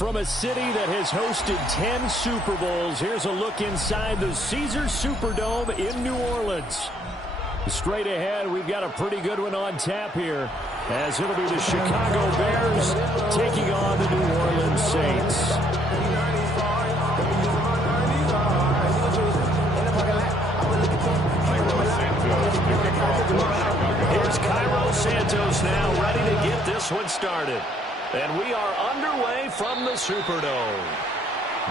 From a city that has hosted 10 Super Bowls, here's a look inside the Caesars Superdome in New Orleans. Straight ahead, we've got a pretty good one on tap here, as it'll be the Chicago Bears taking on the New Orleans Saints. Here's Cairo Santos now ready to get this one started. And we are underway from the Superdome.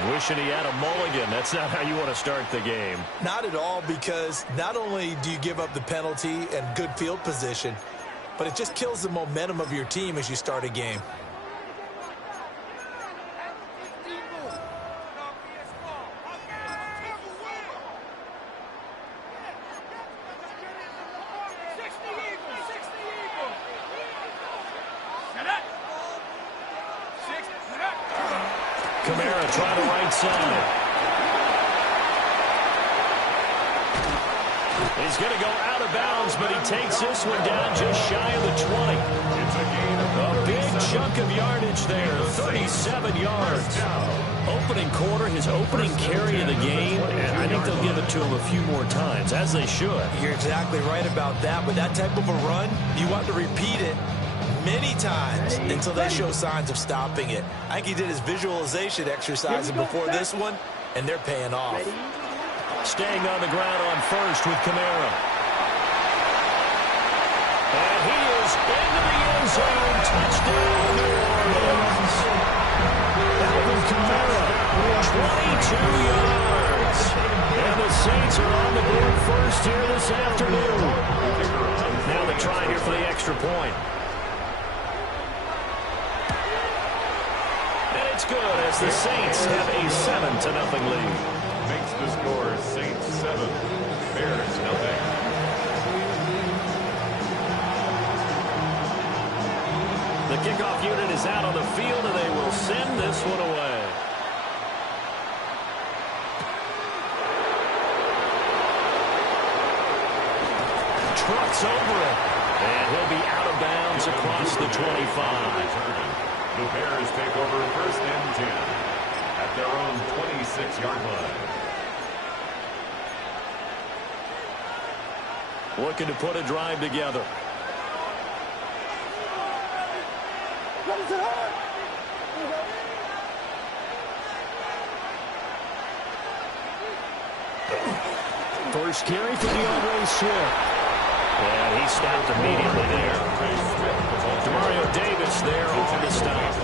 Wishing he had a mulligan. That's not how you want to start the game. Not at all, because not only do you give up the penalty and good field position, but it just kills the momentum of your team as you start a game. Kamara trying to right side. He's going to go out of bounds, but he takes this one down just shy of the 20. A big chunk of yardage there, 37 yards. Opening quarter, his opening carry of the game, and I think they'll give it to him a few more times, as they should. You're exactly right about that. With that type of a run, you want to repeat it many times until they show signs of stopping it. I think he did his visualization exercises before this one, and they're paying off. Staying on the ground on first with Kamara. And he is into the end zone. Touchdown, New Orleans. Alvin Kamara, 22 yards. And the Saints are on the board first here this afternoon. Now the try here for the extra point. It's good as the Saints have a 7-0 lead. Makes the score Saints 7, Bears 0. The kickoff unit is out on the field, and they will send this one away. Trucks over it, and he'll be out of bounds across the 25. The Bears take over first and 10 at their own 26-yard line. Looking to put a drive together. First carry for DeAndre Swift. And he stopped immediately there. Demario Davis there on the stop.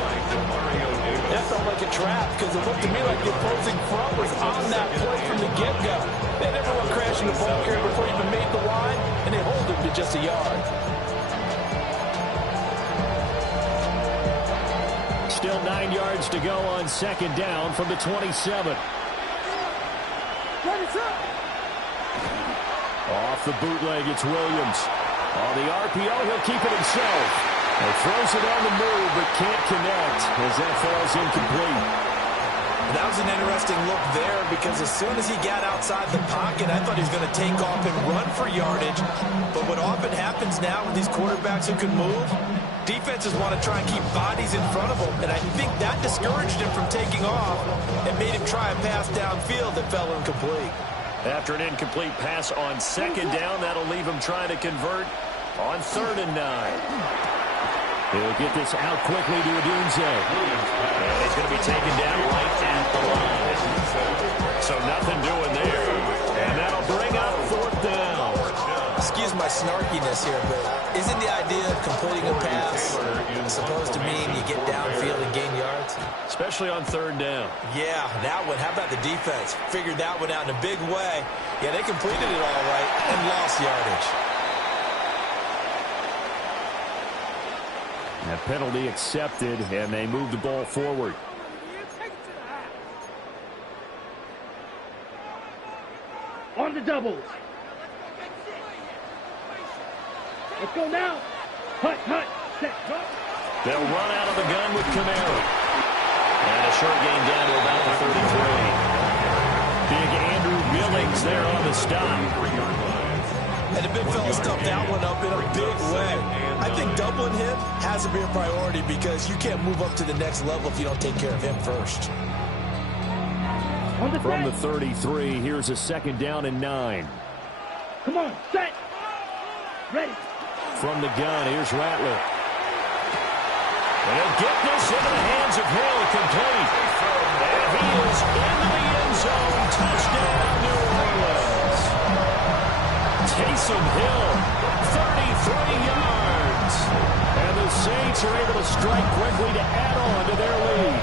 That felt like a trap, because it looked to me like the opposing front was on that play from the get-go. They never went crashing the ball carrier before he even made the line, and they hold him to just a yard. Still 9 yards to go on second down from the 27. Off the bootleg, it's Williams. On the RPO, he'll keep it himself. He throws it on the move, but can't connect as that falls incomplete. That was an interesting look there, because as soon as he got outside the pocket, I thought he was going to take off and run for yardage. But what often happens now with these quarterbacks who can move, defenses want to try and keep bodies in front of them, and I think that discouraged him from taking off and made him try a pass downfield that fell incomplete. After an incomplete pass on second down, that'll leave him trying to convert on 3rd and 9. He'll get this out quickly to Odunze. And he's going to be taken down right at the line. So nothing doing there. And that'll bring up 4th down. Excuse my snarkiness here, but isn't the idea of completing a pass supposed to mean you get downfield and gain yards? Especially on 3rd down. Yeah, that one. How about the defense? Figured that one out in a big way. Yeah, they completed it all right and lost yardage. That penalty accepted, and they move the ball forward. On the doubles. Let's go now. Hut, set, hut. They'll run out of the gun with Kamara. And a short gain down to about the 33. Big Andrew Billings there on the stop. And the big fella stuffed that one up in a big way. I think doubling him has to be a priority because you can't move up to the next level if you don't take care of him first. From the 33, here's a second down and 9. Come on, set. Ready. From the gun, here's Rattler. And he'll get this into the hands of Hill, complete. And he is into the end zone. Touchdown, New Orleans. Taysom Hill, 33 yards. And the Saints are able to strike quickly to add on to their lead.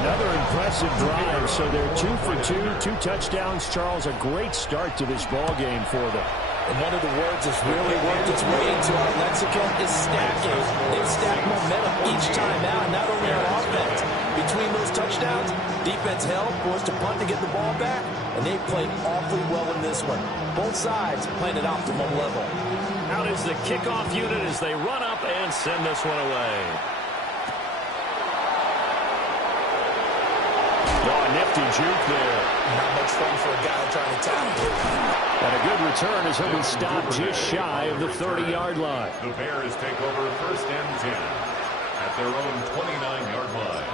Another impressive drive, so they're 2 for 2 touchdowns. Charles, a great start to this ball game for them. And one of the words that's really worked its way into our lexicon is stacking. They've stacked momentum each time out, not only on offense. Between those touchdowns, defense held, forced to punt to get the ball back, and they played awfully well in this one. Both sides playing at optimum level. Out is the kickoff unit as they run up and send this one away. Oh, nifty juke there. Not much fun for a guy trying to tackle. And a good return as he'll be stopped just shy of the 30-yard line. The Bears take over first and 10 at their own 29-yard line.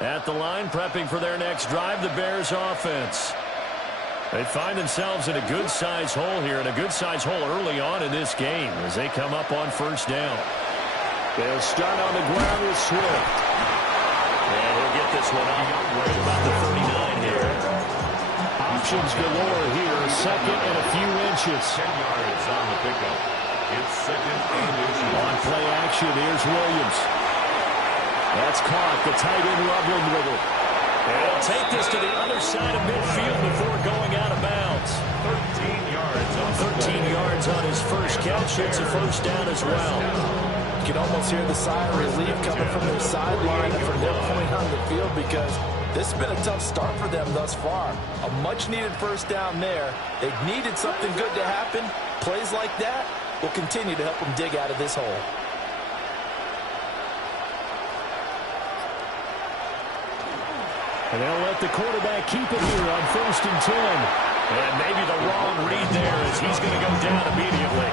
At the line, prepping for their next drive, the Bears offense. They find themselves in a good-sized hole here, and a good-sized hole early on in this game as they come up on first down. They'll start on the ground with Swift. And he'll get this one up right about the 39 here. Options galore here, second and a few inches. 10 yards on the pickup. It's second and inches. On play action, here's Williams. That's caught. The tight end rubbling with it. And he'll take this to the other side of midfield before going out of bounds. 13 yards on 13 yards on his first catch. It's a first down as well. You can almost hear the sigh of relief coming from their sideline and from their point on the field because this has been a tough start for them thus far. A much-needed first down there. They've needed something good to happen. Plays like that will continue to help them dig out of this hole. And they'll let the quarterback keep it here on first and 10. And maybe the wrong read there as he's going to go down immediately.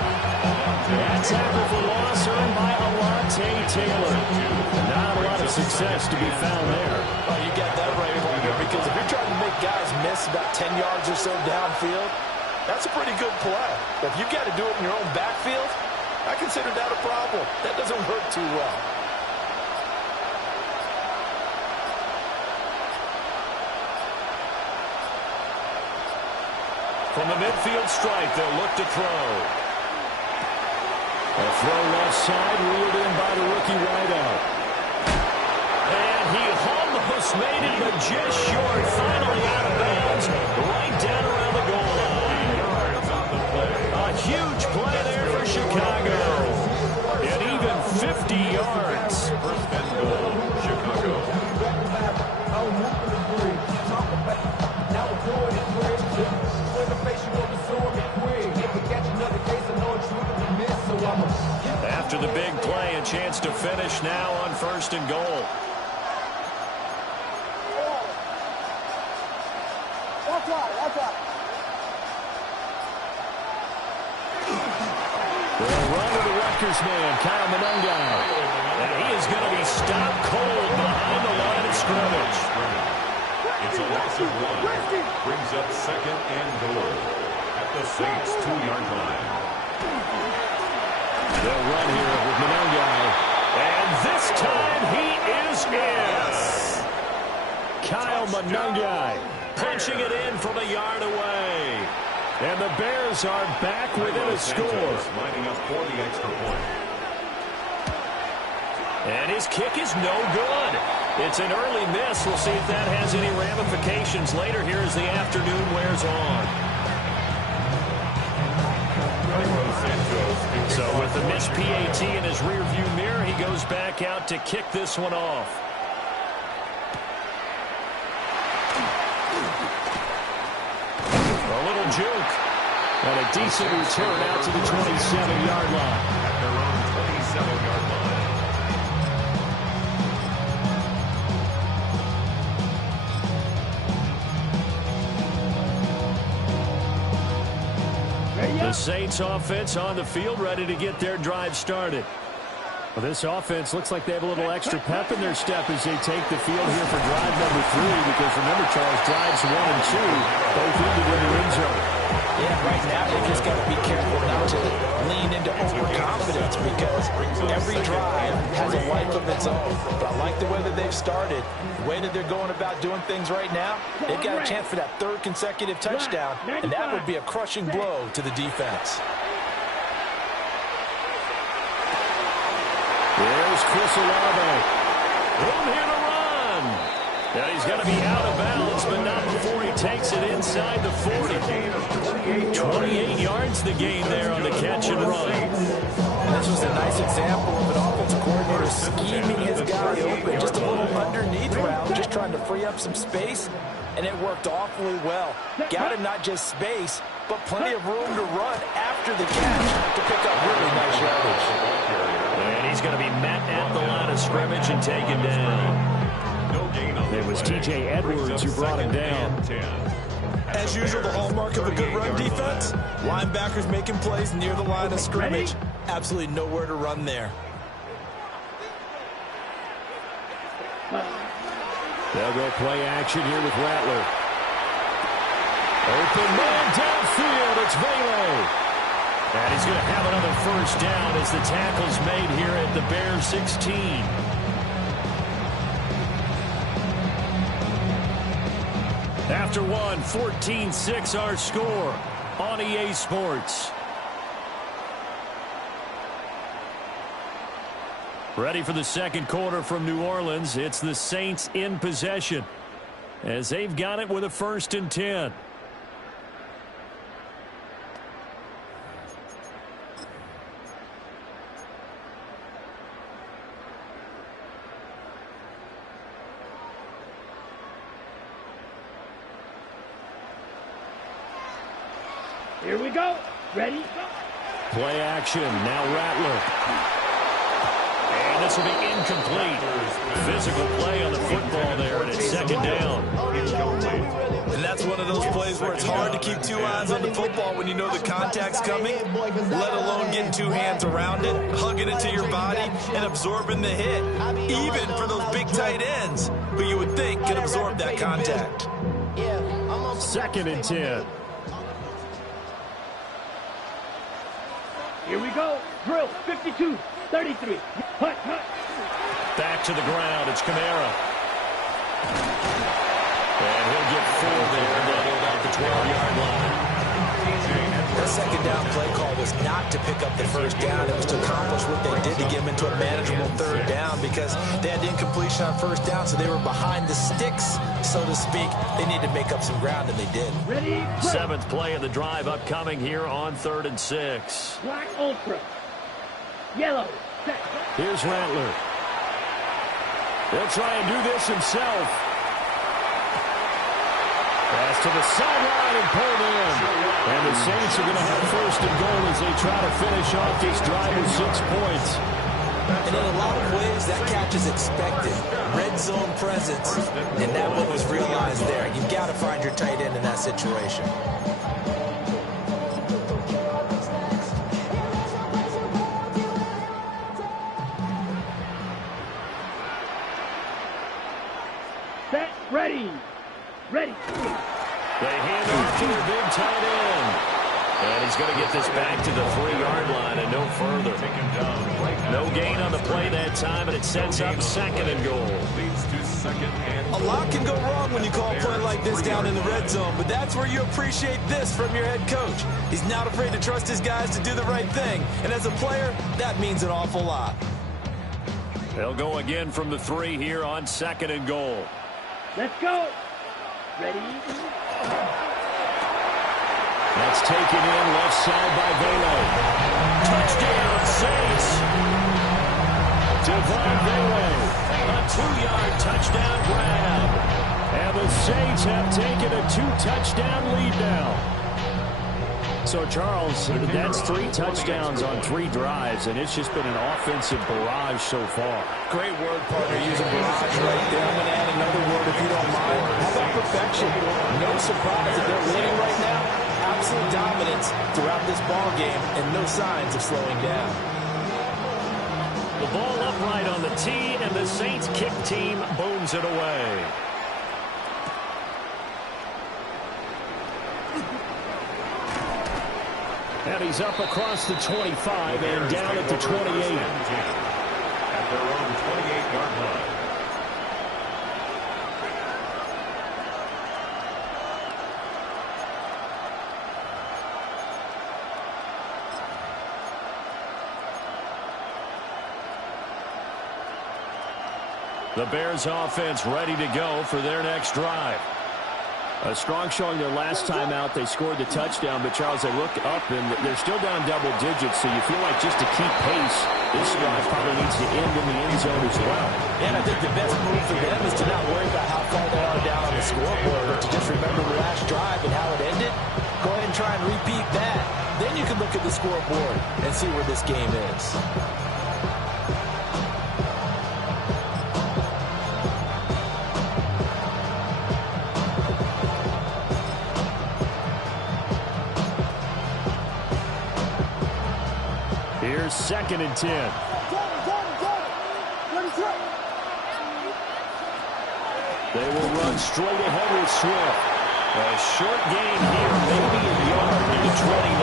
That tackle for loss earned by Alontae Taylor. Not a lot of success to be found there. Oh, you got that right, Walker, because if you're trying to make guys miss about 10 yards or so downfield, that's a pretty good play. But if you've got to do it in your own backfield, I consider that a problem. That doesn't work too well. From the midfield stripe, they'll look to throw. A throw left side, reeled in by the rookie wideout. And he almost made it, but just short. Finally out of bounds, right down around the goal line. A huge play there for Chicago. And even 50 yards. First and goal, Chicago. After the big play, a chance to finish now on first and goal. They'll run to the Rutgers man, Kyle Monangai. And he is going to be stopped cold behind the line of scrimmage. It's a loss of 1. Brings up second and goal at the Saints' 2-yard line. They'll run here with Monangai. And this time he is in. Kyle Monangai punching it in from a yard away. And the Bears are back within a score. Lining up for the extra point. And his kick is no good. It's an early miss. We'll see if that has any ramifications later here as the afternoon wears on. So with the missed PAT in his rearview mirror, he goes back out to kick this one off. A little juke. And a decent return out to the 27-yard line. At their own 27-yard line. The Saints offense on the field, ready to get their drive started. Well, this offense looks like they have a little extra pep in their step as they take the field here for drive number 3, because remember, Charles, drives 1 and 2 both ended in the end zone. Yeah, right now they just got to be careful not to lean into overconfidence, because every drive has a life of its own. But I like the way that they've started, the way that they're going about doing things right now. They've got a chance for that 3rd consecutive touchdown, and that would be a crushing blow to the defense. There's Chris Olave. Room here to run. Now he's going to be out of bounds, but not before he takes it inside the 40. 28 yards the gain there on the catch and run. And this was a nice example of an offensive coordinator scheming his guy open. Just a little underneath route, just trying to free up some space, and it worked awfully well. Got him not just space, but plenty of room to run after the catch to pick up really nice yardage. And he's going to be met at the line of scrimmage and taken down. It was T.J. Edwards who brought him down. As usual, the hallmark of a good run defense, linebackers making plays near the line of scrimmage. Absolutely nowhere to run there. They'll go play action here with Rattler. Open man downfield. It's Vele. And he's going to have another first down as the tackle's made here at the Bears 16. After one, 14-6 our score on EA Sports. Ready for the second quarter from New Orleans. It's the Saints in possession as they've got it with a 1st and 10. Here we go. Ready? Play action. Now Rattler. And this will be incomplete. Physical play on the football there, and it's 2nd down. And that's one of those plays where it's hard to keep 2 eyes on the football when you know the contact's coming, let alone getting 2 hands around it, hugging it to your body, and absorbing the hit. Even for those big tight ends who you would think can absorb that contact. 2nd and 10. Here we go. Drill. 52. 33. Hut, hut. Back to the ground. It's Kamara. And he'll get 4 there down about the 12-yard line. That 2nd down play call was not to pick up the 1st down. It was to accomplish what they did to get them into a manageable 3rd down, because they had incompletion on 1st down, so they were behind the sticks, so to speak. They needed to make up some ground, and they did. Ready? 7th play of the drive upcoming here on 3rd and 6. Black ultra. Yellow. Set. Here's Rattler. He'll try and do this himself. Pass to the sideline and pulled in. And the Saints are going to have 1st and goal as they try to finish off this drive with 6 points. And in a lot of ways, that catch is expected. Red zone presence, and that one was realized there. You've got to find your tight end in that situation. Set. Ready. Ready. They hand off to their big tight end. And he's going to get this back to the 3-yard line and no further. No gain on the play that time, and it sets up 2nd and goal. A lot can go wrong when you call a play like this down in the red zone, but that's where you appreciate this from your head coach. He's not afraid to trust his guys to do the right thing, and as a player, that means an awful lot. They'll go again from the 3 here on 2nd and goal. Let's go. Ready? That's taken in left side by Vele. Touchdown, Saints. Devon Vele. A 2-yard touchdown grab. And the Saints have taken a 2-touchdown lead now. So, Charles, that's 3 touchdowns on 3 drives, and it's just been an offensive barrage so far. Great word, partner, using barrage right there. I'm going to add another word if you don't mind. How about perfection? No surprise that they're leading right now. absolute dominance throughout this ball game and no signs of slowing down. The ball upright on the tee, and the Saints kick team booms it away. And he's up across the 25 and down at the 28. At their own 28-yard line. The Bears offense ready to go for their next drive. A strong showing their last time out. They scored the touchdown, but Charles, they look up and they're still down double digits, so you feel like just to keep pace, this drive probably needs to end in the end zone as well. And I think the best move for them is to not worry about how far they are down on the scoreboard, but to just remember the last drive and how it ended. Go ahead and try and repeat that. Then you can look at the scoreboard and see where this game is. Here's 2nd and 10. They will run straight ahead with Swift. A short gain here, maybe a yard to the 29.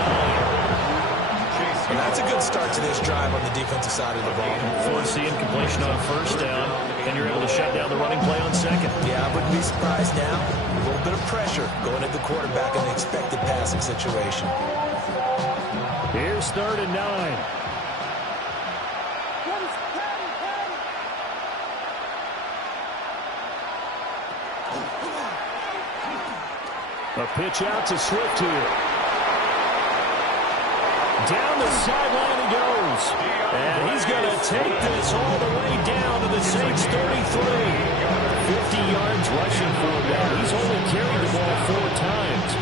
And that's a good start to this drive on the defensive side of the ball. Force the incompletion on first down, and you're able to shut down the running play on second. Yeah, I wouldn't be surprised now. A little bit of pressure going at the quarterback in an expected passing situation. Here's 3rd and 9. A pitch out to Swift here. Down the sideline he goes. And he's going to take this all the way down to the Saints 33. 50 yards rushing for him now. He's only carried the ball 4 times.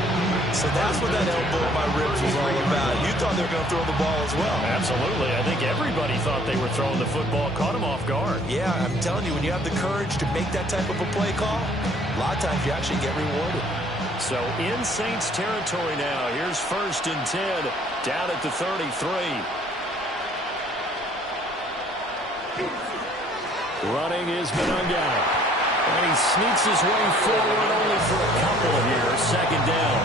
So that's what that elbow in my ribs was all about. You thought they were going to throw the ball as well. Absolutely. I think everybody thought they were throwing the football, caught him off guard. Yeah, I'm telling you, when you have the courage to make that type of a play call, a lot of times you actually get rewarded. So in Saints territory now. Here's 1st and 10 down at the 33. Running is Monungai. And he sneaks his way forward only for a couple here. 2nd down.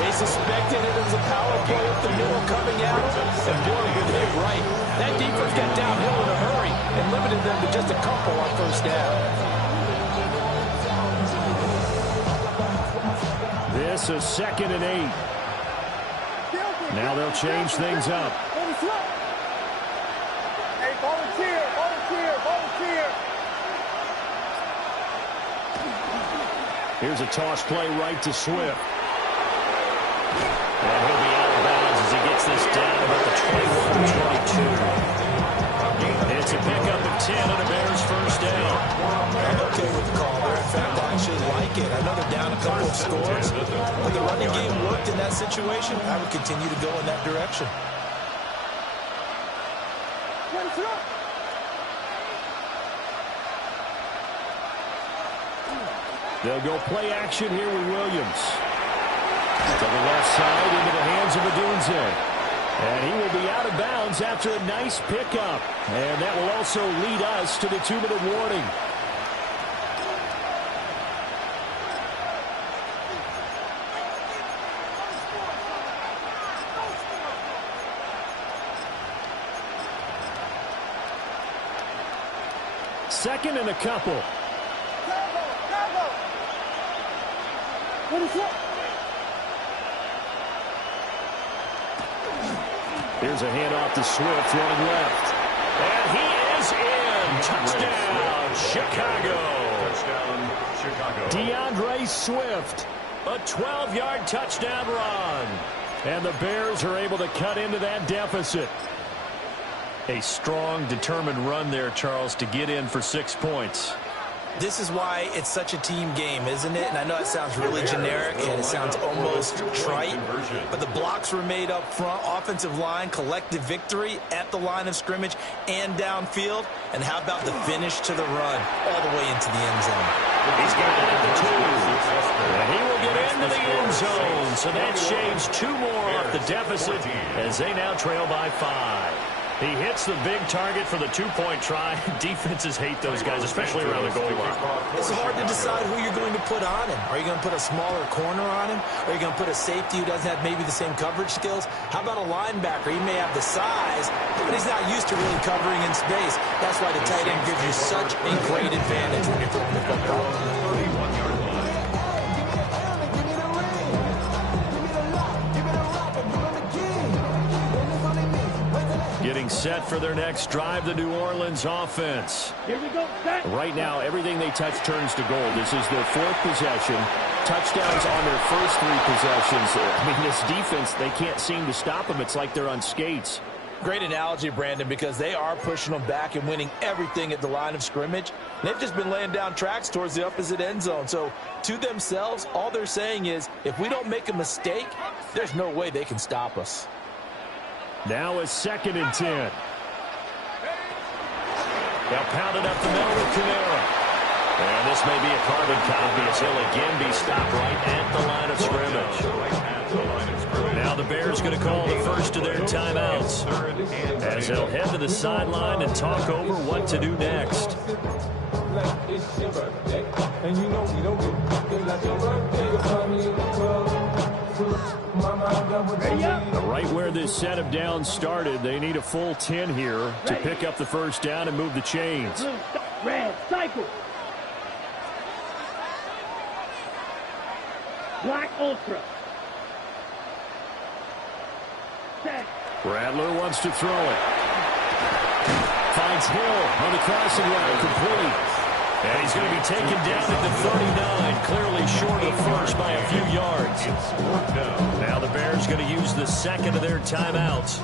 They suspected it was a power play up the middle coming out. And boy, were they right. That defense got downhill in a hurry and limited them to just a couple on first down. This is 2nd and 8. Now they'll change things up. Hey, volunteer. Here's a toss play right to Swift. And he'll be out of bounds as he gets this down about the 21-22. It's a pickup of 10 and a Bears first down. I'm okay with the call there. In fact, I actually like it. I know they're down a couple of scores, but the running game worked in that situation. I would continue to go in that direction. They'll go play action here with Williams. To the left side into the hands of Odunze. And he will be out of bounds after a nice pickup. And that will also lead us to the 2-minute warning. Second and a couple. Here's a handoff to Swift running left. And he is in. Touchdown, Chicago. Touchdown, Chicago. DeAndre Swift, a 12-yard touchdown run. And the Bears are able to cut into that deficit. A strong, determined run there, Charles, to get in for 6 points. This is why it's such a team game, isn't it? And I know it sounds really generic and it sounds almost trite, but the blocks were made up front, offensive line, collective victory at the line of scrimmage and downfield. And how about the finish to the run all the way into the end zone? He's got it at the 2. And he will get into the end zone. So that shaves 2 more off the deficit as they now trail by 5. He hits the big target for the 2-point try. Defenses hate those guys, especially around the goal line. It's hard to decide who you're going to put on him. Are you going to put a smaller corner on him? Are you going to put a safety who doesn't have maybe the same coverage skills? How about a linebacker? He may have the size, but he's not used to really covering in space. That's why the tight end gives you such a great advantage when you're throwing the football. Getting set for their next drive, the New Orleans offense. Here we go, set. Right now, everything they touch turns to gold. This is their 4th possession. Touchdowns on their first 3 possessions. I mean, this defense, they can't seem to stop them. It's like they're on skates. Great analogy, Brandon, because they are pushing them back and winning everything at the line of scrimmage. They've just been laying down tracks towards the opposite end zone. So, to themselves, all they're saying is, if we don't make a mistake, there's no way they can stop us. Now a 2nd and 10. They'll pound it up the middle with Kamara. And this may be a carbon copy as he'll again be stopped right at the line of scrimmage. Now the Bears going to call the first of their timeouts as they'll head to the sideline and talk over what to do next. Right where this set of downs started, they need a full 10 here to pick up the first down and move the chains. Blue, red, cycle. Black, ultra. Set. Rattler wants to throw it. Finds Hill on the crossing route, complete. And he's going to be taken down at the 39, clearly short of first by a few yards. Now the Bears going to use the 2nd of their timeouts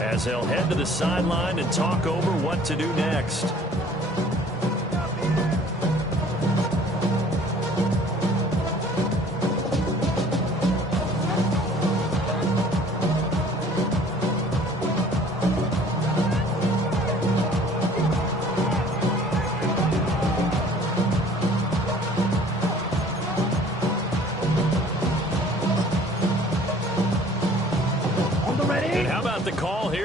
as they'll head to the sideline and talk over what to do next.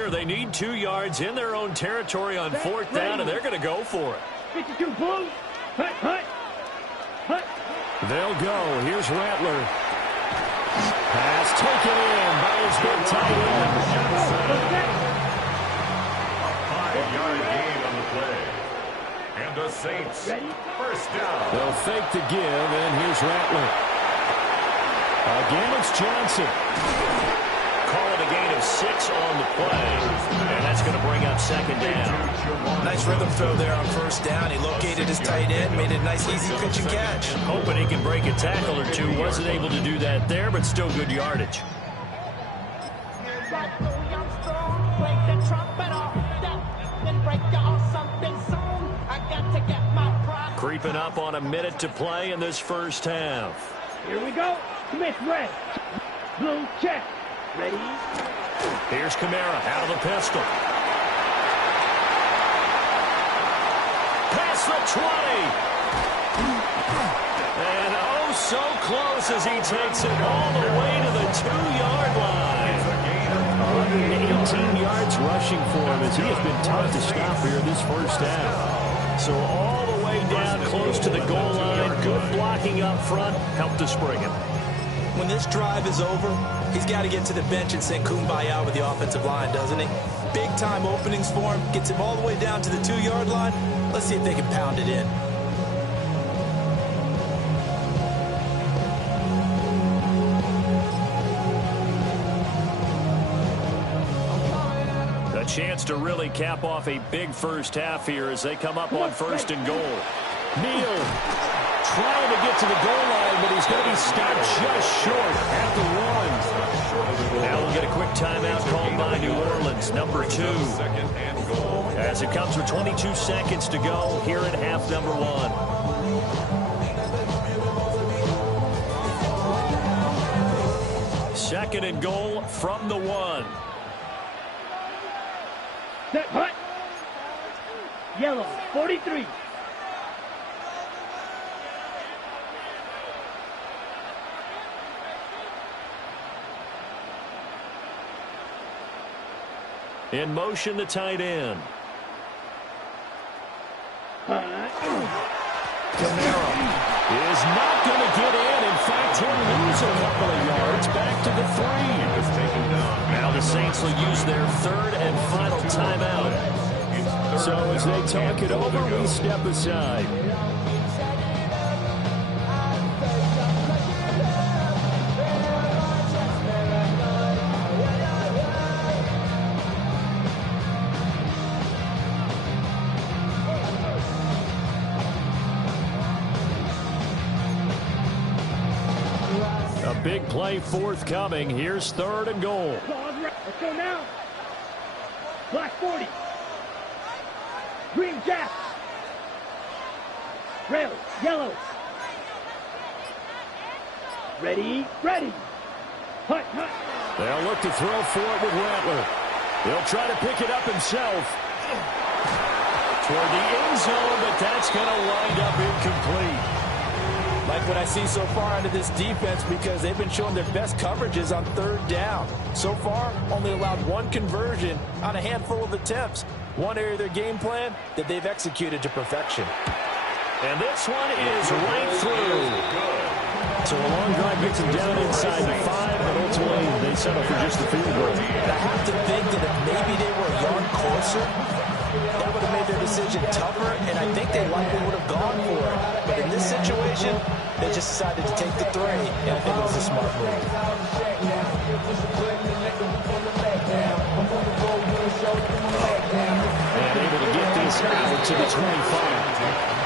They need 2 yards in their own territory on 4th down, and they're going to go for it. 52 blue. Hut, hut. Hut. They'll go. Here's Rattler. Pass taken in by his big tight end. A 5-yard gain on the play. And the Saints, first down. They'll fake the give, and here's Rattler. Again, it's Johnson. Call it a gain of 6 on the play, and that's going to bring up 2nd down. Nice rhythm throw there on 1st down. He located his tight end, made it a nice, easy pitch and catch. Hoping he can break a tackle or two. Wasn't able to do that there, but still good yardage. Creeping up on a minute to play in this first half. Here we go. Smith, red. Blue, check. Ready? Here's Kamara out of the pistol. Past the 20. And oh, so close as he takes it all the way to the 2-yard line. 118 yards rushing for him as he has been tough to stop here this first half. So all the way down close to the goal line. Good blocking up front. Helped to spring him. When this drive is over, he's got to get to the bench and sing Kumbaya with the offensive line, doesn't he? Big-time openings for him. Gets him all the way down to the 2-yard line. Let's see if they can pound it in. A chance to really cap off a big first half here as they come up on 1st and goal. Neal trying to get to the goal line, but he's going to be stopped just short at the 1. Now we'll get a quick timeout called by New Orleans, number 2. As it comes with 22 seconds to go here at half number 1. Second and goal from the 1. Set, hut. Yellow, 43. In motion, the tight end. Camaro is not going to get in. In fact, he'll lose a couple of yards back to the 3. Now the Saints will use their third and final timeout. So as they talk it over, we step aside. Big play forthcoming. Here's 3rd and goal. Let's go now. Black 40. Green Jack. Red, yellow. Ready, ready. Hut, hut. They'll look to throw for it with Rattler. He'll try to pick it up himself. Toward the end zone, but that's going to wind up incomplete. Like what I see so far out of this defense, because they've been showing their best coverages on 3rd down. So far, only allowed 1 conversion on a handful of attempts. One area of their game plan that they've executed to perfection. And this one is right through. So a long drive gets them down inside the 5, but ultimately they settle for just the field goal. And I have to think that if maybe they were a yard closer, that would have made their decision tougher, and I think they likely would have gone for it. But in this situation, they just decided to take the 3, and I think it was a smart move. And able to get this out to the 25.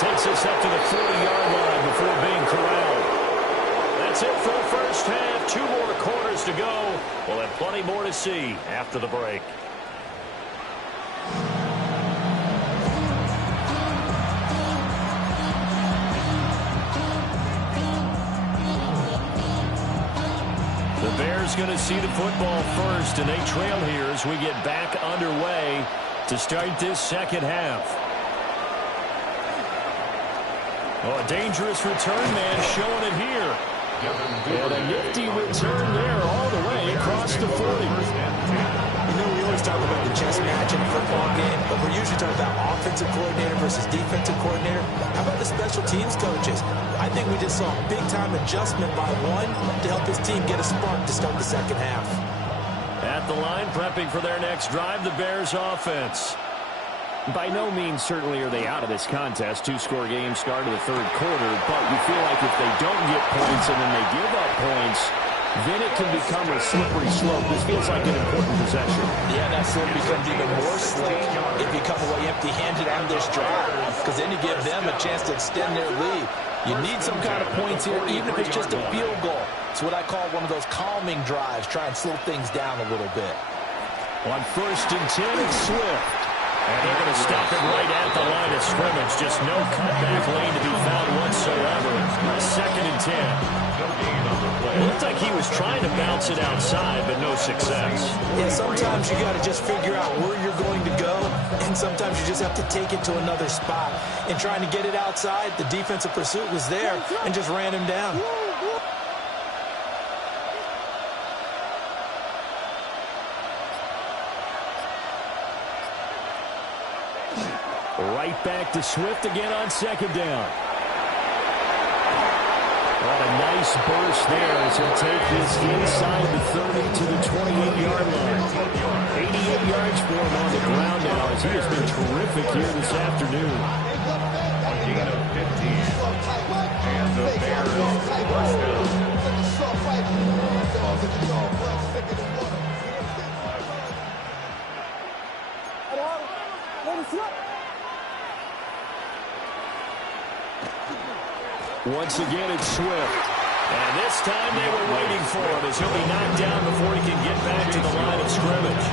Takes us up to the 40-yard line before being corralled. That's it for the first half. 2 more quarters to go. We'll have plenty more to see after the break. The Bears going to see the football first, and they trail here as we get back underway to start this second half. Oh, a dangerous return man showing it here. And a nifty return there all the way across the 40. You know, we always talk about the chess match in a football game, but we're usually talking about offensive coordinator versus defensive coordinator. How about the special teams coaches? I think we just saw a big-time adjustment by one to help his team get a spark to start the second half. At the line, prepping for their next drive, the Bears offense. By no means certainly are they out of this contest. 2-score game start of the 3rd quarter, but you feel like if they don't get points and then they give up points, then it can become a slippery slope. This feels like an important possession. Yeah, that slope becomes even more slick if you come away empty-handed on this drive, because then you give them a chance to extend their lead. You need some kind of points here, even if it's just a field goal. It's what I call one of those calming drives. Try and slow things down a little bit. On 1st and 10, it's Swift. And they're going to stop it right at the line of scrimmage. Just no cutback lane to be found whatsoever. 2nd and 10. It looked like he was trying to bounce it outside, but no success. Yeah, sometimes you got to just figure out where you're going to go, and sometimes you just have to take it to another spot. And trying to get it outside, the defensive pursuit was there and just ran him down. Right back to Swift again on 2nd down. What a nice burst there as he'll take this inside the 30 to the 28-yard line. 88 yards for him on the ground now as he has been terrific here this afternoon. Gain of 15. And the Bears first down. Once again, it's Swift. And this time they were waiting for him as he'll be knocked down before he can get back to the line of scrimmage.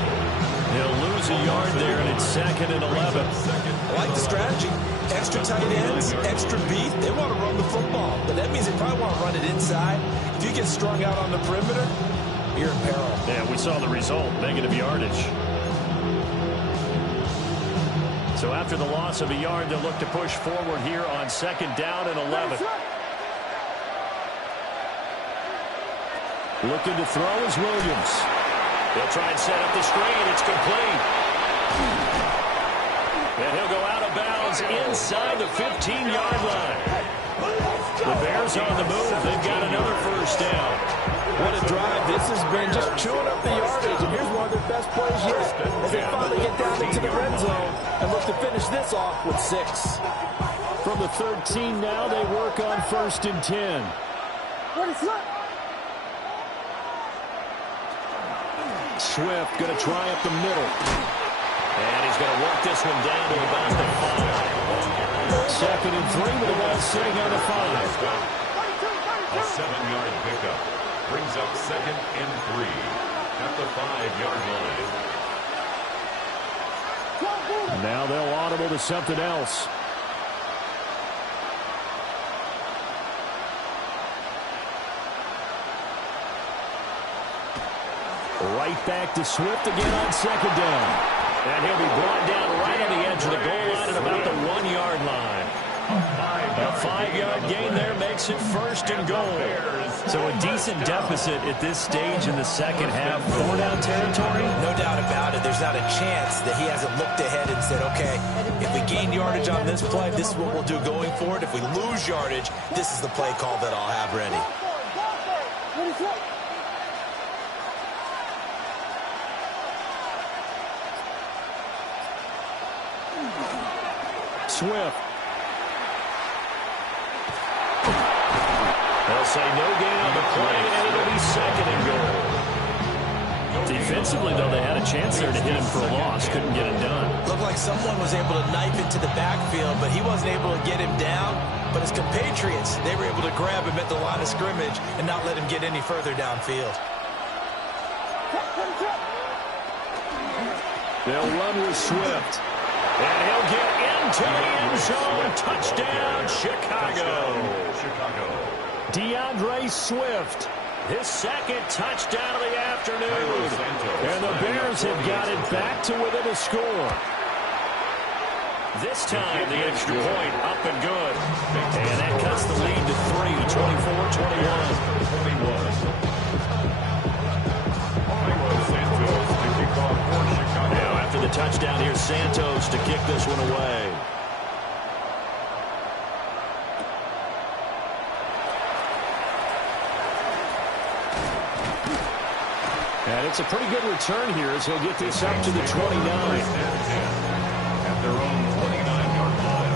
He'll lose lose a yard there, and it's 2nd and 11. I like the strategy. Extra tight ends, extra beef. They want to run the football, but that means they probably want to run it inside. If you get strung out on the perimeter, you're in peril. Yeah, we saw the result, negative yardage. So after the loss of a yard, they'll look to push forward here on 2nd down and 11. Looking to throw is Williams. They'll try and set up the screen. It's complete. And he'll go out of bounds inside the 15-yard line. The Bears on the move. They've got another first down. What a drive. This has been just chewing up the yardage, and here's one of their best plays yet as they finally get down into the red zone and look to finish this off with 6. From the 13 now, they work on 1st and 10. Swift going to try up the middle. And he's going to work this one down to about the 5. 2nd and 3 with the ball sitting on the 5. A 7-yard pickup brings up 2nd and 3 at the 5-yard line. Now they'll audible to something else. Right back to Swift again on 2nd down. And he'll be brought down right on the edge of the goal line at about the 1-yard line. A 5-yard gain there makes it 1st and goal. So a decent deficit at this stage in the second half. 4-down territory? No doubt about it. There's not a chance that he hasn't looked ahead and said, okay, if we gain yardage on this play, this is what we'll do going forward. If we lose yardage, this is the play call that I'll have ready. Swift. They'll say no gain on the play, and it'll be 2nd and goal. Defensively, though, they had a chance there to hit him for a loss. Couldn't get it done. Looked like someone was able to knife into the backfield, but he wasn't able to get him down. But his compatriots, they were able to grab him at the line of scrimmage and not let him get any further downfield. They'll run with Swift. And he'll get into the end zone. Touchdown, Chicago. DeAndre Swift, his 2nd touchdown of the afternoon. And the Bears have got it back to within a score. This time, the extra point up and good. And that cuts the lead to 3, 24-21. Now, after the touchdown, here's Santos to kick this one away. And it's a pretty good return here as he'll get this up to the 29. At their own 29-yard line.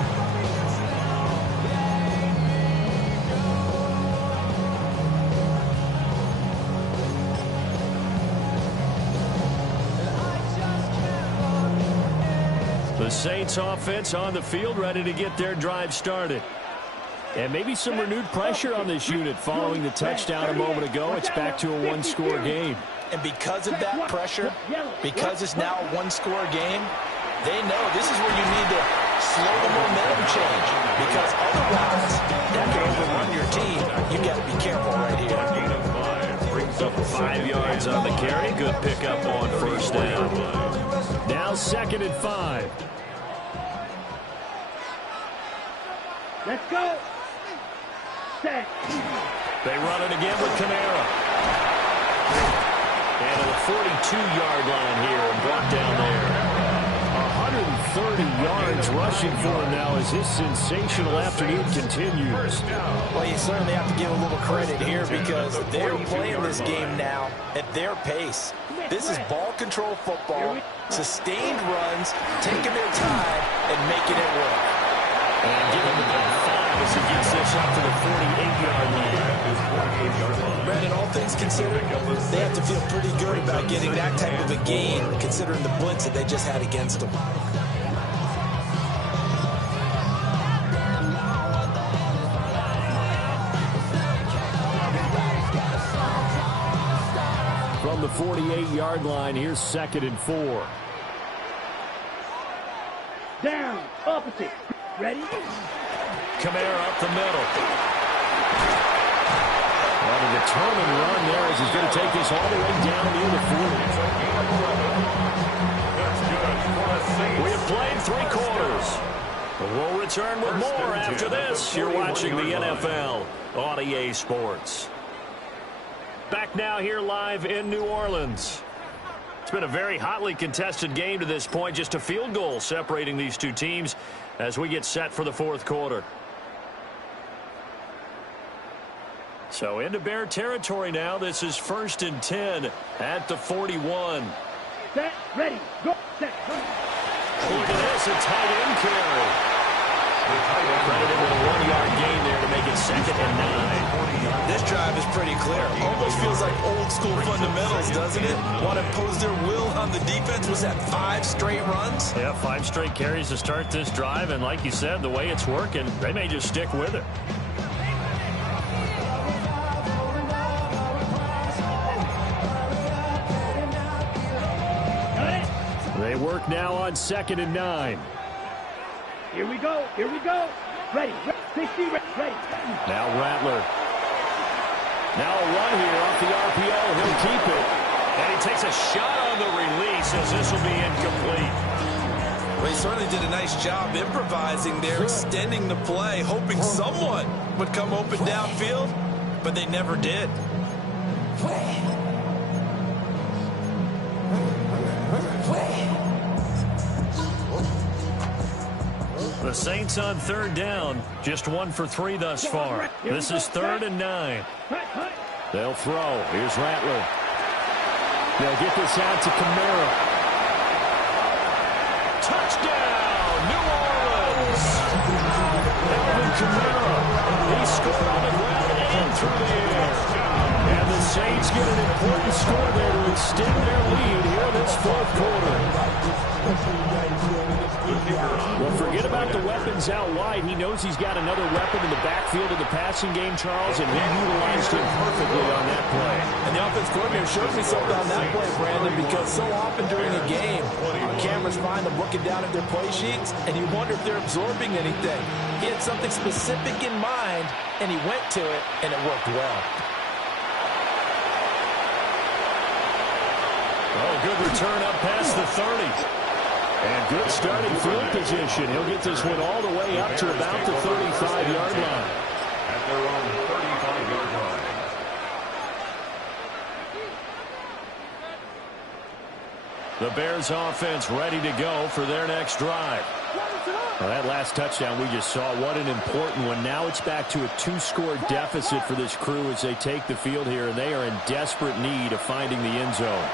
The Saints offense on the field, ready to get their drive started. And maybe some renewed pressure on this unit following the touchdown a moment ago. It's back to a 1-score game. And because of that pressure, because it's now a 1-score game, they know this is where you need to slow the momentum change. Because otherwise, that could overrun your team. You've got to be careful right here. 5 yards on the carry. Good pickup on 1st down. Now 2nd and 5. Let's go. Set. They run it again with Kamara. And to the 42-yard line here and brought down there. 130 yards rushing for him now as his sensational afternoon continues. Well, you certainly have to give a little credit here because they're playing this game now at their pace. This is ball control football, sustained runs, taking their time and making it work. And give him about 5 as he gets this up to the 48-yard line. Brandon, all things considered, they have to feel pretty good about getting that type of a gain considering the blitz that they just had against them. From the 48-yard line, here's 2nd and 4. Down. Opposite. Ready? Kamara up the middle. Well, a determined run there as he's going to take this all the way down near the 40. We have played 3 quarters. We'll return with more after this. You're watching the NFL on EA Sports. Back now here live in New Orleans. It's been a very hotly contested game to this point. Just a field goal separating these two teams as we get set for the 4th quarter. So into Bear territory now. This is 1st and 10 at the 41. Set, ready, go, set, go. Look at this, a tight end carry. Credited with a 1-yard gain there to make it 2nd and 9. This drive is pretty clear. Almost feels like old school fundamentals, doesn't it? Want to impose their will on the defense. Was that 5 straight runs? Yeah, 5 straight carries to start this drive. And like you said, the way it's working, they may just stick with it. They work now on 2nd and 9. Here we go. Here we go. Ready. 60, ready. Now Rattler. Now a run here off the RPO. He'll keep it. And he takes a shot on the release as this will be incomplete. Well, he certainly did a nice job improvising there, extending the play, hoping someone would come open downfield, but they never did. The Saints on 3rd down, just 1 for 3 thus far. This is 3rd and 9. They'll throw. Here's Rattler. They'll get this out to Kamara. Touchdown, New Orleans. Alvin Kamara. He scored on the ground and through the air. And the Saints get an important score there to extend their lead here in this 4th quarter. Well, forget about the weapons out wide. He knows he's got another weapon in the backfield of the passing game, Charles, and he utilized him perfectly on that play. And the offense coordinator showed me something on that play, Brandon, because so often during a game, our cameras find them looking down at their play sheets, and you wonder if they're absorbing anything. He had something specific in mind, and he went to it, and it worked well. Oh, good return up past the 30. And good starting field position. He'll get this one all the way up to about the 35-yard line. At their own 35-yard line. The Bears offense ready to go for their next drive. Well, that last touchdown we just saw, what an important one. Now it's back to a 2-score deficit for this crew as they take the field here, and they are in desperate need of finding the end zone.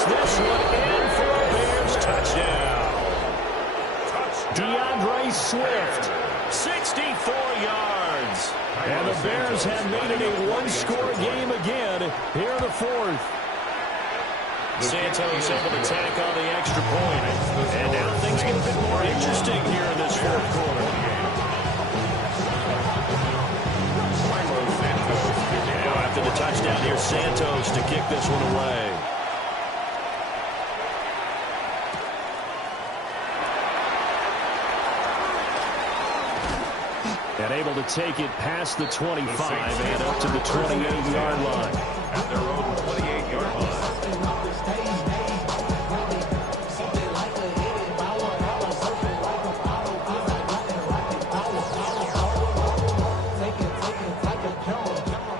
This one in for a Bears touchdown. DeAndre Swift, 64 yards. And the Bears have made it a 1-score game again here in the 4th. Santos able to tack on the extra point. And now things get a bit more interesting here in this 4th quarter. Now after the touchdown, here's Santos to kick this one away. And able to take it past the 25 and up to the 28-yard line. At their own 28-yard line.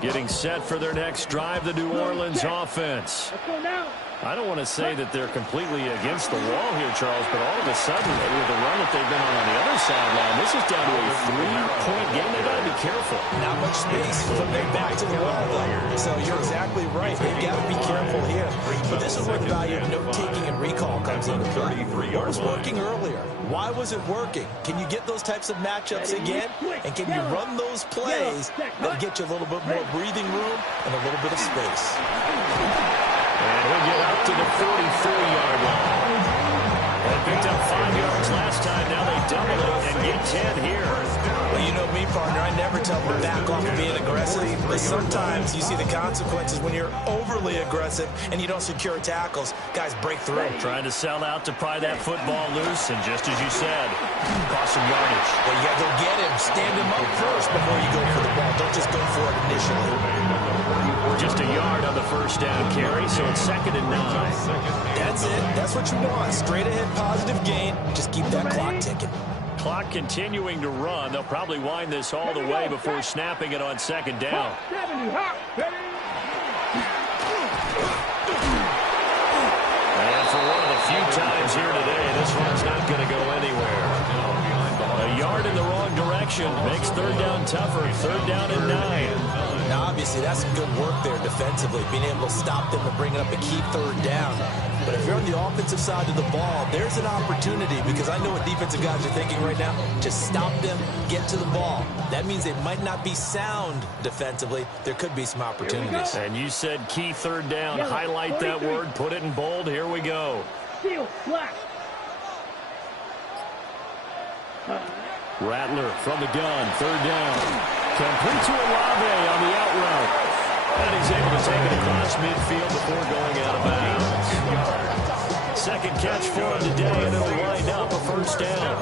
Getting set for their next drive, the New Orleans offense. Let's go now. I don't want to say that they're completely against the wall here, Charles, but all of a sudden, with the run that they've been on the other sideline, this is down to a 3-point game. They've got to be careful. Not much space to make back to the wall, though. So you're exactly right. They've got to be careful here. But this is where the value of note-taking and recall comes into play. What was working earlier? Why was it working? Can you get those types of matchups again? And can you run those plays that get you a little bit more breathing room and a little bit of space? And he'll get up to the 44-yard line. They picked up 5 yards last time. Now they double it and get 10 here. Well, you know me, partner. I never tell them to back off of being aggressive. But sometimes you see the consequences when you're overly aggressive and you don't secure tackles. Guys break through. Trying to sell out to pry that football loose. And just as you said, cost some yardage. Well, you got to go get him. Stand him up first before you go for the ball. Don't just go for it initially. Just a yard on the first down carry, so it's 2nd and 9. That's it. That's what you want. Straight ahead positive gain. Just keep that clock ticking. Clock continuing to run. They'll probably wind this all the way before snapping it on 2nd down. And for one of the few times here today, this one's not going to go anywhere. A yard in the wrong direction makes 3rd down tougher. 3rd down and 9. Now, obviously, that's good work there defensively, being able to stop them and bring up a key 3rd down. But if you're on the offensive side of the ball, there's an opportunity, because I know what defensive guys are thinking right now. Just stop them, get to the ball. That means they might not be sound defensively. There could be some opportunities. And you said key 3rd down. Highlight that word, put it in bold. Here we go. Seal, black. Rattler from the gun, 3rd down. Complete to Olave on the out route. And he's able to take it across midfield before going out of bounds. 2nd catch for him today, and it'll wind up a 1st down.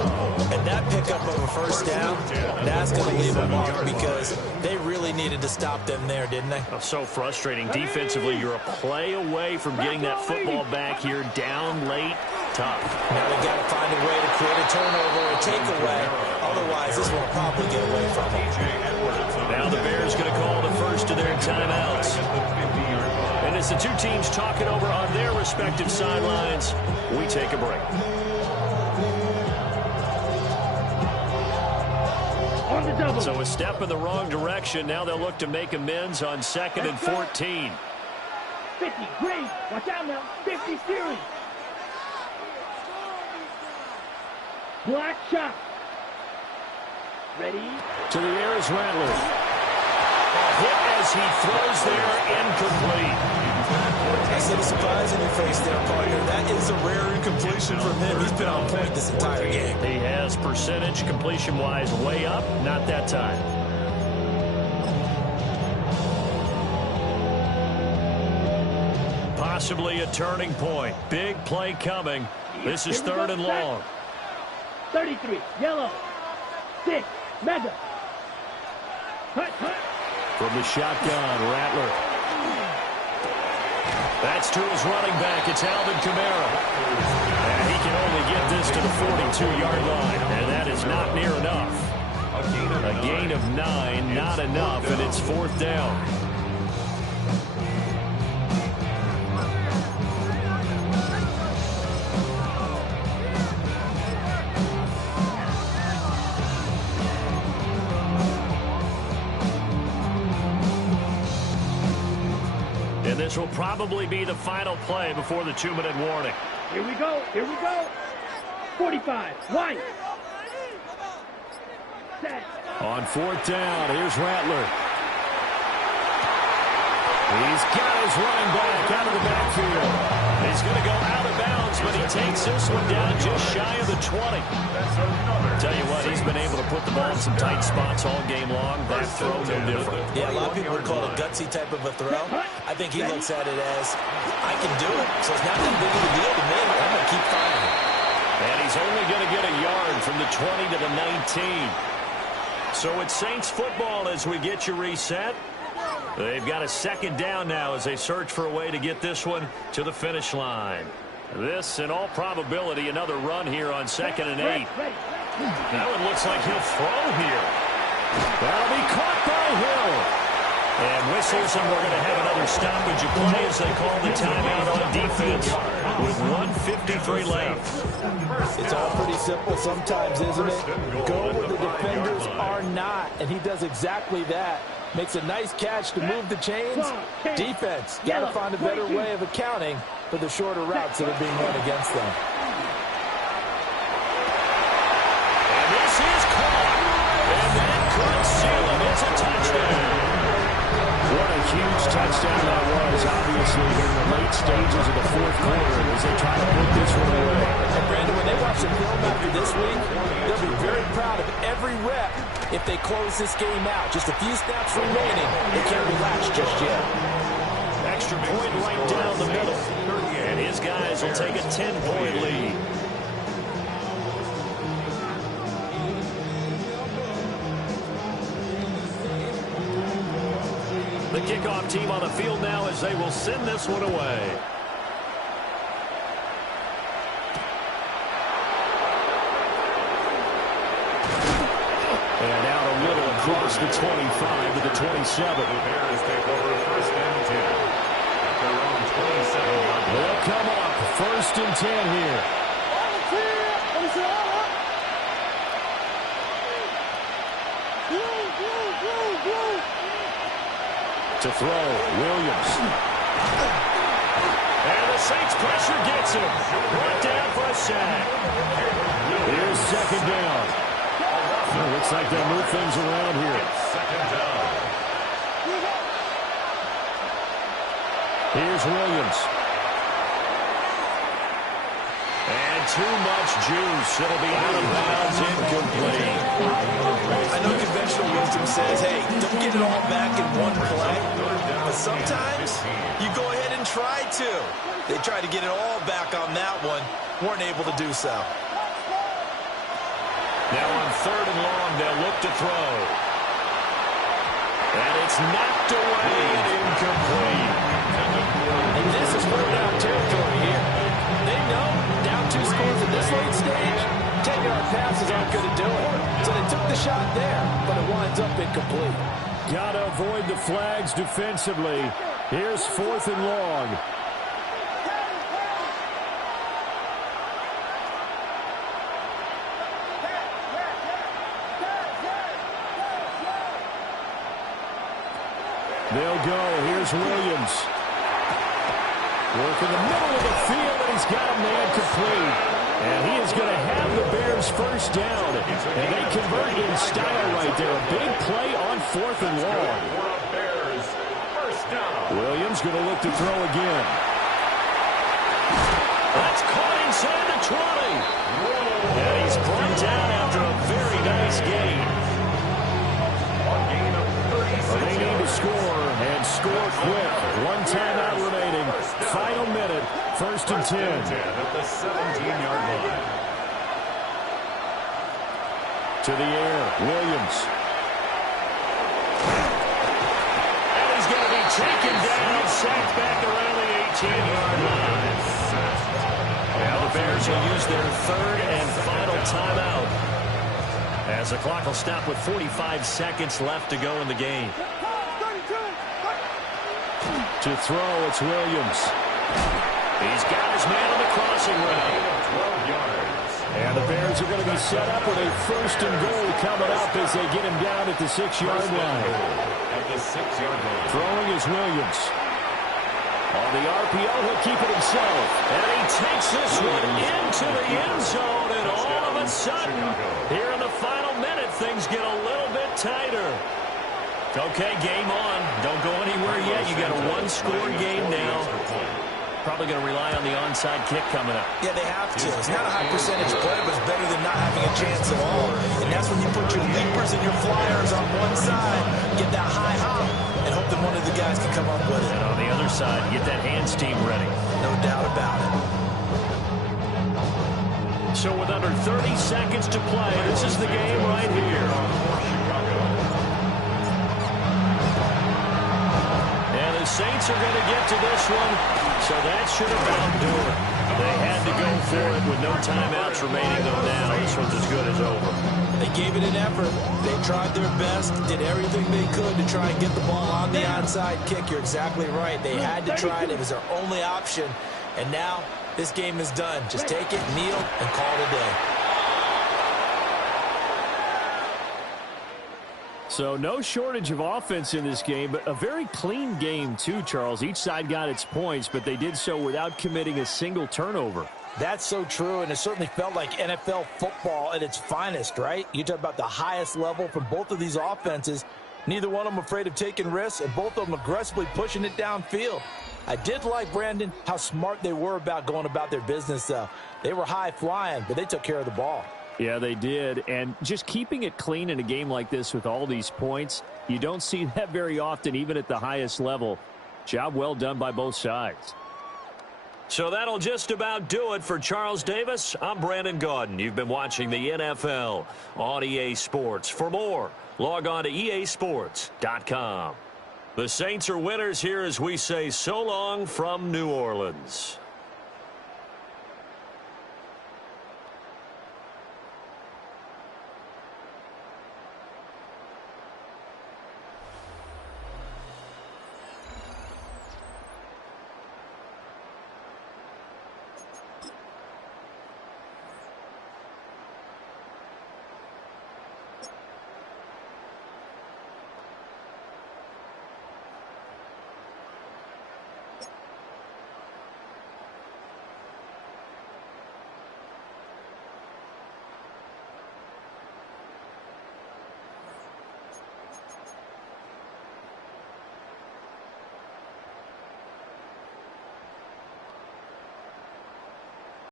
And that pickup of a 1st down, that's going to leave them off, because they really needed to stop them there, didn't they? Oh, so frustrating. Defensively, you're a play away from getting that football back here, down late. Tough. Now they've got to find a way to create a turnover or takeaway. Otherwise, this one will probably get away from them. Now the Bears going to call the first of their timeouts. And as the two teams talk it over on their respective sidelines, we take a break. On the double. So a step in the wrong direction. Now they'll look to make amends on 2nd and 14. 50, great. Watch out now. 50 series. Black shot. Ready? To the air is Rattler. A hit as he throws there, incomplete. I see the surprise in your face there, partner. That is a rare incompletion from him. He's been on point this entire game. He has percentage completion-wise way up, not that time. Possibly a turning point. Big play coming. This is 3rd and long. 33, yellow. 6, mega. Hut, hut. From the shotgun, Rattler. That's to his running back. It's Alvin Kamara. And he can only get this to the 42-yard line. And that is not near enough. A gain of 9, not enough, and it's 4th down. This will probably be the final play before the 2-minute warning. Here we go. Here we go. 45. White. Set. On 4th down, here's Rattler. He's got his running back out of the backfield. He's going to go out of bounds, but he takes this one down just shy of the 20. Tell you what, he's been able to put the ball in some tight spots all game long. That throw, no different. Yeah, a lot of people would call it a gutsy type of a throw. I think he looks at it as, I can do it, so it's not that big of a deal to me. I'm going to keep firing. And he's only going to get a yard from the 20 to the 19. So it's Saints football as we get you reset. They've got a 2nd down now as they search for a way to get this one to the finish line. This, in all probability, another run here on 2nd and 8. That one looks like he'll throw here. That'll be caught by Hill. And whistles, and we're going to have another stoppage of play as they call the timeout on defense with 1:53 left. It's all pretty simple sometimes, isn't it? Go where the defenders are not, and he does exactly that. Makes a nice catch to move the chains. Defense, got to find a better way of accounting for the shorter routes that are being run against them. And this is caught. And that could seal him. It's a touchdown. What a huge touchdown touchdown that was, obviously, here in the late stages of the fourth quarter as they try to put this one away. And Brandon, when they watch the film after this week, they'll be very proud of every rep if they close this game out. Just a few snaps remaining. They can't relax just yet. Extra point right down the middle. And his guys will take a 10-point lead. The kickoff team on the field now as they will send this one away. And out a little across the 25 to the 27. The Bears take over first and 10. At their own 27-yard line. They'll come up first and 10 here. To throw, Williams. And the Saints pressure gets him. Brought down for a sack. Here's second down. Looks like they'll move things around here. Second down. Here's Williams. And too much juice. It'll be out of bounds, incomplete. I know conventional wisdom says, hey, don't get it all back in one play. But sometimes you go ahead and try to. They tried to get it all back on that one. Weren't able to do so. Now on third and long, they'll look to throw. And it's knocked away and incomplete. And this is third down territory here. They know down 2 scores at this late stage, 10-yard passes aren't going to do it. So they took the shot there, but it winds up incomplete. Got to avoid the flags defensively. Here's fourth and long. They'll go. Here's Williams. Work in the middle of the field, and he's got a man complete. And he is going to have the Bears first down. And they convert in style right there. A big play on fourth and long. Bears first down. Williams going to look to throw again. That's caught inside the 20. And he's brought down after a very nice gain. They need to score, and score quick. One timeout remaining. Final minute, first and 10. At the 17-yard line. To the air, Williams. And he's going to be taken down, sacked back around the 18-yard line. Now the Bears will use their third and final timeout, as the clock will stop with 45 seconds left to go in the game. To throw, it's Williams. He's got his man on the crossing route. 12 yards. And the Bears are going to be set up with a first and goal coming up as they get him down at the 6-yard line. At the 6-yard line. Throwing is Williams. On the RPO, he'll keep it himself. And he takes this one into the end zone. And all of a sudden, here in the final minute, things get a little bit tighter. Okay, game on. Don't go anywhere yet. You got a one-score game now. Probably going to rely on the onside kick coming up. Yeah, they have to. It's not a high percentage play, but it's better than not having a chance at all. And that's when you put your leapers and your flyers on one side, get that high hop, and hope that one of the guys can come up with it. And on the other side, get that hands team ready. No doubt about it. So with under 30 seconds to play, this is the game right here. And the Saints are going to get to this one, so that should about do it. They had to go for it with no timeouts remaining, though now this one's as good as over. They gave it an effort. They tried their best, did everything they could to try and get the ball on the onside kick. You're exactly right. They had to try it. It was their only option. And now this game is done. Just take it, kneel, and call it a day. So no shortage of offense in this game, but a very clean game too, Charles. Each side got its points, but they did so without committing a single turnover. That's so true, and it certainly felt like NFL football at its finest, right? You talk about the highest level from both of these offenses, Neither one of them afraid of taking risks, and both of them aggressively pushing it downfield. I did like, Brandon, how smart they were about going about their business, though. They were high flying, but they took care of the ball. Yeah, they did. And just keeping it clean in a game like this with all these points, you don't see that very often, even at the highest level. Job well done by both sides. So that'll just about do it for Charles Davis. I'm Brandon Gaudin. You've been watching the NFL on EA Sports. For more, log on to easports.com. The Saints are winners here as we say so long from New Orleans.